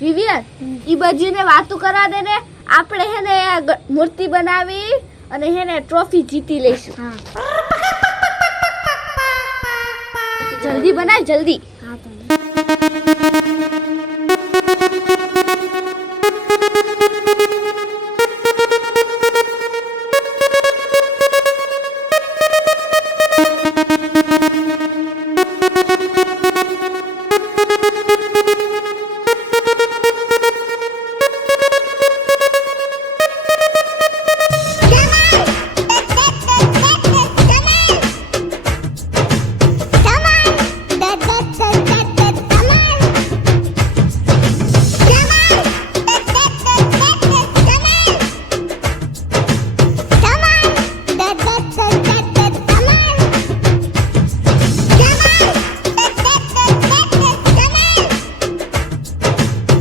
Vivian ઈ બજીને વાતું કરા દે ને આપણે હેને મૂર્તિ બનાવી અને હેને ટ્રોફી જીતી લઈશું. જલ્દી બનાય જલ્દી.